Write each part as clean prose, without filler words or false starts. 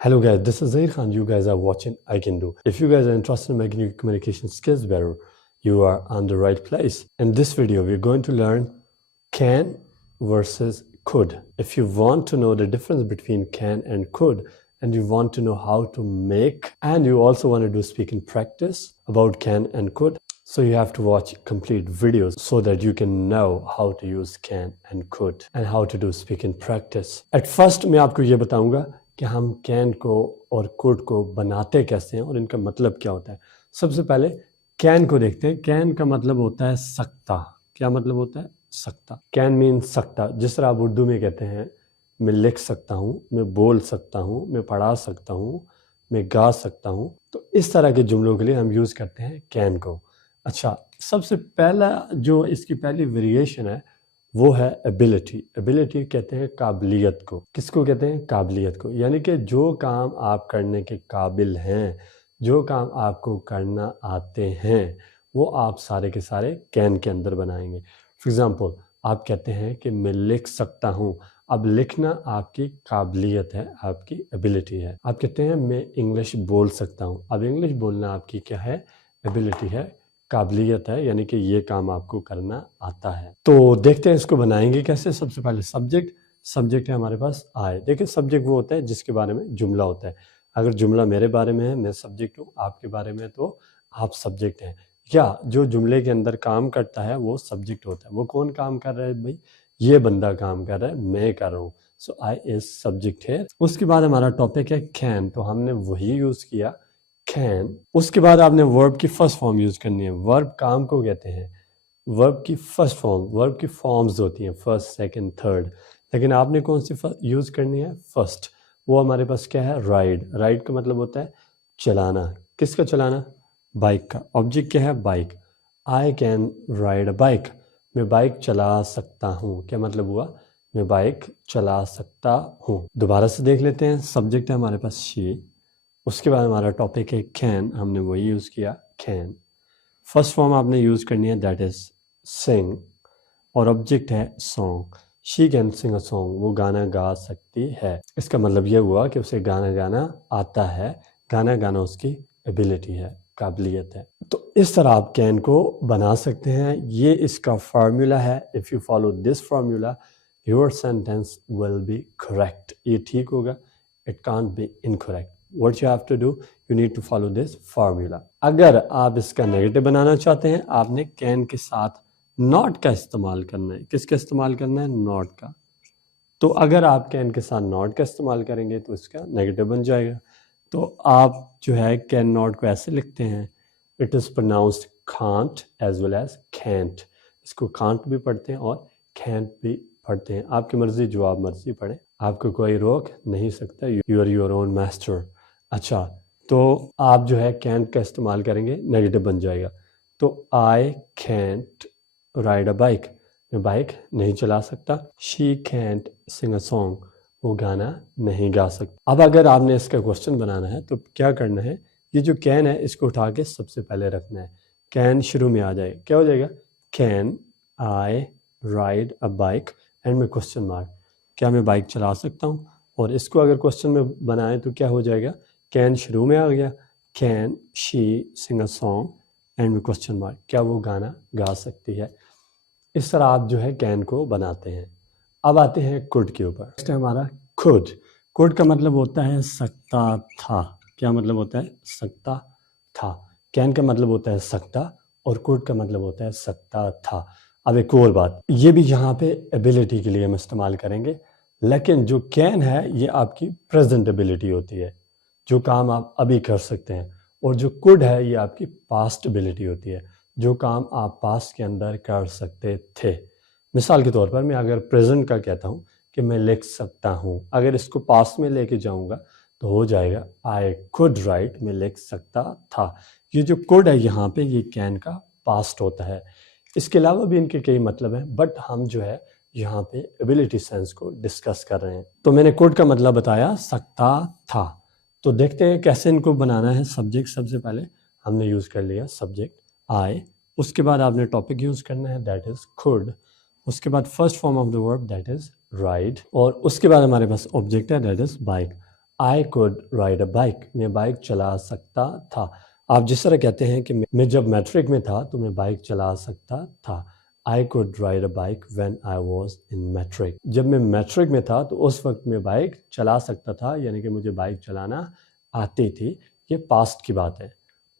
Hello guys, this is Zair Khan. You guys are watching I Can Do. If you guys are interested in making your communication skills better, you are on the right place. In this video, we're going to learn can versus could. If you want to know the difference between can and could, and you want to know how to make, and you also want to do speaking practice about can and could, so you have to watch complete videos so that you can know how to use can and could and how to do speaking practice. At first, मैं आपको ये बताऊंगा कि हम can को और could को बनाते कैसे हैं और इनका मतलब क्या होता है। सबसे पहले कैन को देखते हैं। कैन का मतलब होता है सकता। क्या मतलब होता है? सकता। कैन मीन सकता। जिस तरह आप उर्दू में कहते हैं मैं लिख सकता हूँ, मैं बोल सकता हूँ, मैं पढ़ा सकता हूँ, मैं गा सकता हूँ, तो इस तरह के जुमलों के लिए हम यूज़ करते हैं कैन को। अच्छा, सबसे पहला जो इसकी पहली वेरिएशन है वो है एबिलिटी। एबिलिटी कहते हैं काबिलियत को। किसको कहते हैं? काबिलियत को। यानी कि जो काम आप करने के काबिल हैं, जो काम आपको करना आते हैं, वो आप सारे के सारे कैन के अंदर बनाएंगे। फॉर एग्जांपल, आप कहते हैं कि मैं लिख सकता हूँ। अब लिखना आपकी काबिलियत है, आपकी एबिलिटी है। आप कहते हैं मैं इंग्लिश बोल सकता हूँ। अब इंग्लिश बोलना आपकी क्या है? एबिलिटी है, काबिलियत है, यानी कि ये काम आपको करना आता है। तो देखते हैं इसको बनाएंगे कैसे। सबसे पहले सब्जेक्ट है हमारे पास आई। देखिए, सब्जेक्ट वो होता है जिसके बारे में जुमला होता है। अगर जुमला मेरे बारे में है, मैं सब्जेक्ट हूँ, आपके बारे में तो आप सब्जेक्ट हैं। या जो जुमले के अंदर काम करता है वो सब्जेक्ट होता है। वो कौन काम कर रहा है भाई? ये बंदा काम कर रहा है, मैं कर रहा हूँ। सो आई इज सब्जेक्ट है। उसके बाद हमारा टॉपिक है कैन, तो हमने वही यूज किया कैन। उसके बाद आपने वर्ब की फर्स्ट फॉर्म यूज करनी है। वर्ब काम को कहते हैं। वर्ब की फर्स्ट फॉर्म, वर्ब की फॉर्म्स होती हैं फर्स्ट, सेकंड, थर्ड, लेकिन आपने कौन सी यूज करनी है? फर्स्ट। वो हमारे पास क्या है? राइड। राइड का मतलब होता है चलाना। किसका चलाना? बाइक का। ऑब्जेक्ट क्या है? Bike. I can ride a bike. मैं बाइक चला सकता हूँ। क्या मतलब हुआ? मैं बाइक चला सकता हूँ। दोबारा से देख लेते हैं। सब्जेक्ट है हमारे पास शी। उसके बाद हमारा टॉपिक है कैन, हमने वही यूज किया कैन। फर्स्ट फॉर्म आपने यूज करनी है दैट इज सिंग, और ऑब्जेक्ट है song. She can sing a song, वो गाना गा सकती है। इसका मतलब ये हुआ कि उसे गाना गाना आता है। गाना गाना उसकी एबिलिटी है, काबिलियत है। तो इस तरह आप कैन को बना सकते हैं। ये इसका फार्मूला है। If you follow this formula your sentence will be correct. ये ठीक होगा, it can't be incorrect. What you have to do, you need to follow this formula. अगर आप इसका नेगेटिव बनाना चाहते हैं, आपने कैन के साथ नॉट का इस्तेमाल करना है। किसका इस्तेमाल करना है? नॉट का। तो अगर आप कैन के साथ नॉट का इस्तेमाल करेंगे तो इसका नेगेटिव बन जाएगा। तो आप जो है कैन नॉट को ऐसे लिखते हैं, it is pronounced can't as well as can't. इसको कांट भी पढ़ते हैं और कैंट भी पढ़ते हैं। आपकी मर्जी, जो आप मर्जी पढ़ें, आपको कोई रोक नहीं सकता। You are your own master. अच्छा, तो आप जो है कैंट का इस्तेमाल करेंगे, नेगेटिव बन जाएगा। तो I can't ride a bike, मैं बाइक नहीं चला सकता। She can't sing a song, वो गाना नहीं गा सकता। अब अगर आपने इसका क्वेश्चन बनाना है तो क्या करना है? ये जो कैन है इसको उठा के सबसे पहले रखना है। कैन शुरू में आ जाए, क्या हो जाएगा? Can I ride a bike and में क्वेश्चन मार्क। क्या मैं बाइक चला सकता हूँ? और इसको अगर क्वेश्चन में बनाए तो क्या हो जाएगा? कैन शुरू में आ गया। Can she Singh a song and में क्वेश्चन मार्क। क्या वो गाना गा सकती है? इस तरह आप जो है कैन को बनाते हैं। अब आते हैं कुड के ऊपर। नेक्स्ट है हमारा कुड। कुड का मतलब होता है सकता था। क्या मतलब होता है? सकता था। कैन का मतलब होता है सकता और कुड का मतलब होता है सकता था। अब एक और बात, ये भी यहाँ पे एबिलिटी के लिए हम इस्तेमाल करेंगे, लेकिन जो कैन है ये आपकी प्रेजेंट एबिलिटी होती है, जो काम आप अभी कर सकते हैं। और जो कुड है ये आपकी पास्ट एबिलिटी होती है, जो काम आप पास्ट के अंदर कर सकते थे। मिसाल के तौर पर मैं अगर प्रेजेंट का कहता हूँ कि मैं लिख सकता हूँ, अगर इसको पास्ट में लेके जाऊँगा तो हो जाएगा आई कुड राइट, मैं लिख सकता था। ये जो कुड है यहाँ पे ये कैन का पास्ट होता है। इसके अलावा भी इनके कई मतलब हैं, बट हम जो है यहाँ पे एबिलिटी सेंस को डिस्कस कर रहे हैं। तो मैंने कुड का मतलब बताया, सकता था। तो देखते हैं कैसे इनको बनाना है। सब्जेक्ट सबसे पहले हमने यूज कर लिया सब्जेक्ट आई। उसके बाद आपने टॉपिक यूज करना है दैट इज कुड। उसके बाद first form of the verb that is ride. और उसके बाद हमारे पास ऑब्जेक्ट है that is bike. I could ride a bike, मैं बाइक चला सकता था। आप जिस तरह कहते हैं कि मैं जब मैट्रिक में था तो मैं बाइक चला सकता था। I could ride a bike when I was in matric. जब मैं मैट्रिक में था तो उस वक्त मैं बाइक चला सकता था, यानी कि मुझे बाइक चलाना आती थी। ये पास्ट की बात है।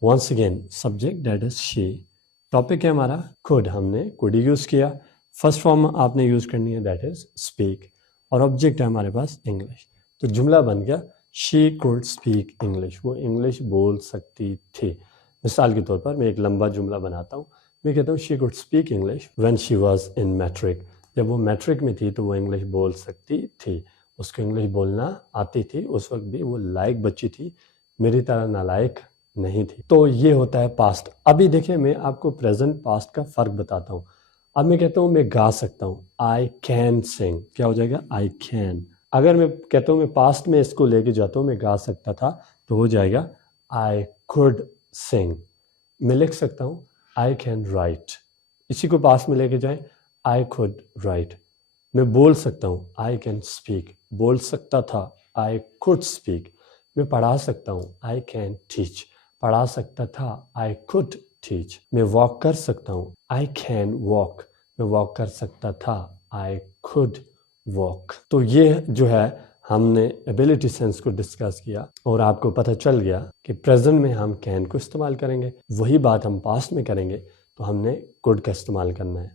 Once again subject that is she, topic है हमारा कुड, हमने कुड यूज किया। फर्स्ट फॉर्म आपने यूज करनी है दैट इज स्पीक, और ऑब्जेक्ट है हमारे पास इंग्लिश। तो जुमला बन गया शी कुड स्पीक इंग्लिश, वो इंग्लिश बोल सकती थी। मिसाल के तौर पर मैं एक लंबा जुमला बनाता हूँ, मैं कहता हूँ she could speak English when she was in matric. जब वो मैट्रिक में थी तो वो इंग्लिश बोल सकती थी, उसको इंग्लिश बोलना आती थी। उस वक्त भी वो लायक बच्ची थी, मेरी तरह नालायक नहीं थी। तो ये होता है पास्ट। अभी देखिए मैं आपको प्रेजेंट पास्ट का फर्क बताता हूँ। अब मैं कहता हूँ मैं गा सकता हूँ, आई कैन सिंग, क्या हो जाएगा आई कैन। अगर मैं कहता हूँ मैं पास्ट में इसको लेके जाता हूँ मैं गा सकता था, तो हो जाएगा आई कुड सिंग। मैं लिख सकता हूँ आई कैन राइट, इसी को पास्ट में लेके जाएं आई कुड राइट। मैं बोल सकता हूँ आई कैन स्पीक, बोल सकता था आई कुड स्पीक। मैं पढ़ा सकता हूँ आई कैन टीच, पढ़ा सकता था आई कुड टीच। मैं वॉक कर सकता हूँ आई कैन वॉक, मैं वॉक कर सकता था आई कुड वॉक। तो ये जो है हमने एबिलिटी सेंस को डिस्कस किया और आपको पता चल गया कि प्रेजेंट में हम कैन को इस्तेमाल करेंगे, वही बात हम पास्ट में करेंगे तो हमने कुड का इस्तेमाल करना है।